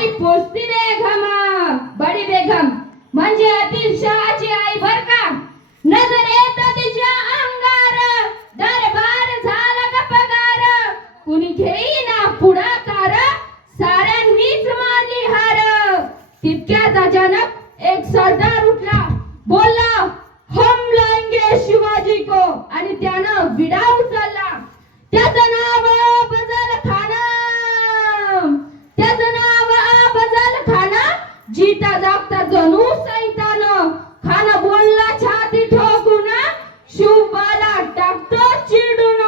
हमारी पोचती बेगम, बडी बेगम म्हणजे आदिलशहाची आई बर का. नजर येत तिच्या अंगार, दरबार झाला का पगार. कुणी घेईना पुढाकार, साऱ्यांनीच मारली हार. तितक्यात अचानक एक सरदार उठला, बोलला हम लाएंगे शिवाजी को, आणि त्यानं विडा उचलला. त्याचं नाव अफजल खान, त्याचं नाव अफजल खान. जीता जागता जणू सैतान. खान बोलला छाती ठोकून, शिवबाला टाकतो चिडून.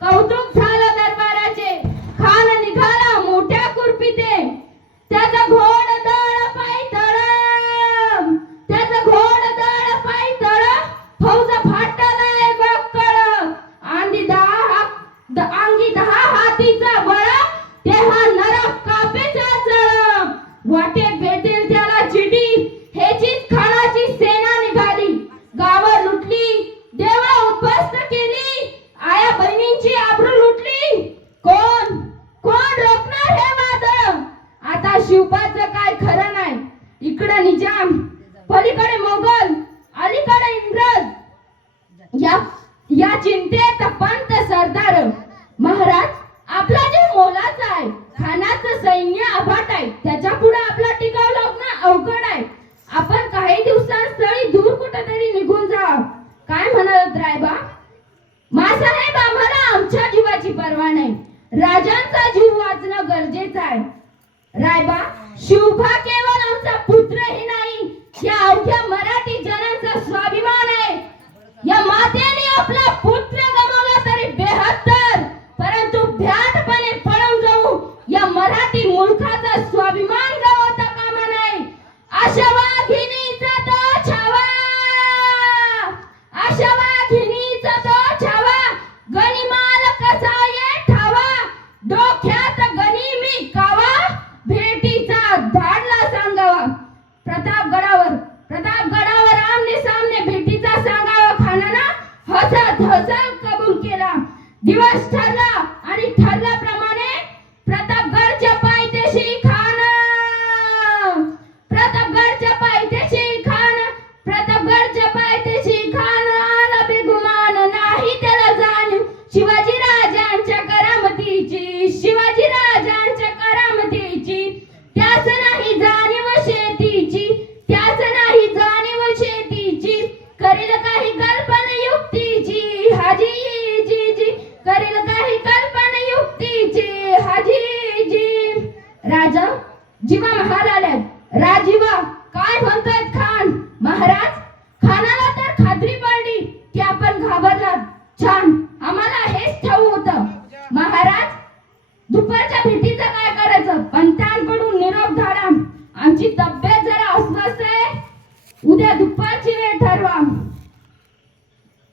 कौतुक झालं दरबाराचे, खान निघाला मोठ्या कुरपीते. त्याचा घोड दळ पायतळ, त्याचं घोड दळ पायतळ. फौज फाटलंय बक्कळ, अंगी दहा हातीचा बळ. तेव्हा नरक कापेचा जळ. वाटेत भेटेल त्याला चिडी, ह्याचीच खानाची सेना निघाली. गावं लुटली, देवळं उद्ध्वस्त केली, आया बहिणींची आबरू लुटली. कोण कोण रोखणार हे वादळ. आता शिवबाचं काय खरं नाही. इकडे निजाम, पलीकडे मोगल, अलीकडे इंग्रज. या चिंतेत पंत सरदार. महाराज आपला जीव मोलाचा आहे, खानाचं सैन्य अफाट आहे, त्याच्या पुढे आपला टिकाव लावणं अवघड आहे. आपण काही दिवसांस्थळी दूर कुठेतरी निघून जावं. काय म्हणाल रायबा. मासाहेब आम्हाला आमच्या जीवाची पर्वा नाही, राजांचा जीव वाचणं गरजेचं आहे. रायबा शिवबा केवळ आमचा पुत्रही नाही, या अवघ्या मराठी जनांचा स्वाभिमान आहे. या मातेने आपला पुत्र गमावला तरी बेहत्तर, परंतु भ्याटपणे पळून जाऊ या मराठी मुलखाचा स्वाभिमान गमावता कामा नये. अशा वाघिणीचा तो छावा, अशा वाघिणीचा तो छावा. गनिमाल कसा ये ठावा, डोक्यात गनिमी कावा. भेटीचा धाडला सांगावा. प्रतापगडावर आमने सामने भेटीचा सांगावा. खानानं हसत हसत कबूल केला. दिवस ठरला आणि ठरल्याप्रमाणे प्रतापगडच्या पायथ्याशी खान, प्रतापगडच्या पायथ्याशी खान, प्रतापगडच्या पायथ्याशी खान आला बेगुमान. नाही त्याला जाणीव शिवाजी राजांच्या करामतीची, शिवाजी राजांच्या करामतीची. त्याच नाही जाणीव शेतीची, त्याच नाही जाणीव शेतीची. करेल काही कल्पना युक्तीची हाजीजी, करेल काही कल्पना युक्तीची हाजीजी. राजा जीवा महाल आल्यात. राजीवा काय म्हणतोय खान. महाराज खानाला तर खात्री पडली की आपण घाबरलात. छान, आम्हाला हेच ठाऊक होतं. महाराज दुपारच्या भेटीचं काय करायचं. पंतांकडून निरोप धाडा. आमची तब्येत जरा अस्वस्थ आहे, उद्या दुपारची वेळ ठरवा.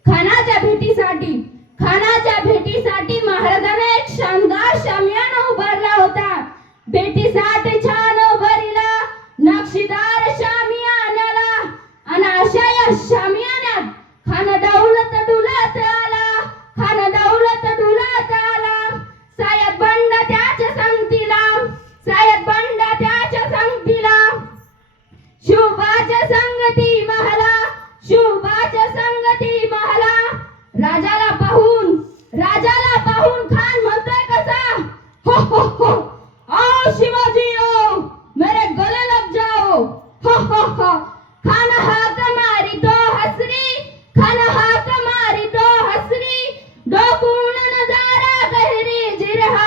खानाच्या भेटीसाठी महाराजांना एक शानदार शामियाना उभारला होता. भेटीसाठी छान उभारला नक्षीदार शामियानाला. आणि अशा या शामियान्यात खान दौलत डुलत आला, खान दौलत डुलत आला. सायद बंड त्याच्या संगतीला, सायद बंड त्याच्या संगतीला. शिवबाच्या संगती महला, शिवबाच्या संगती महला. राजाला पाहून खान म्हणतोय कसा. हो हो हो, आओ शिवाजी ओ, मेरे गले लग जाओ. हो हो हो. खान हाक मारी तो हसरी, खान हाक मारी तो हसरी. डोकून नजारा गहरी जिरहा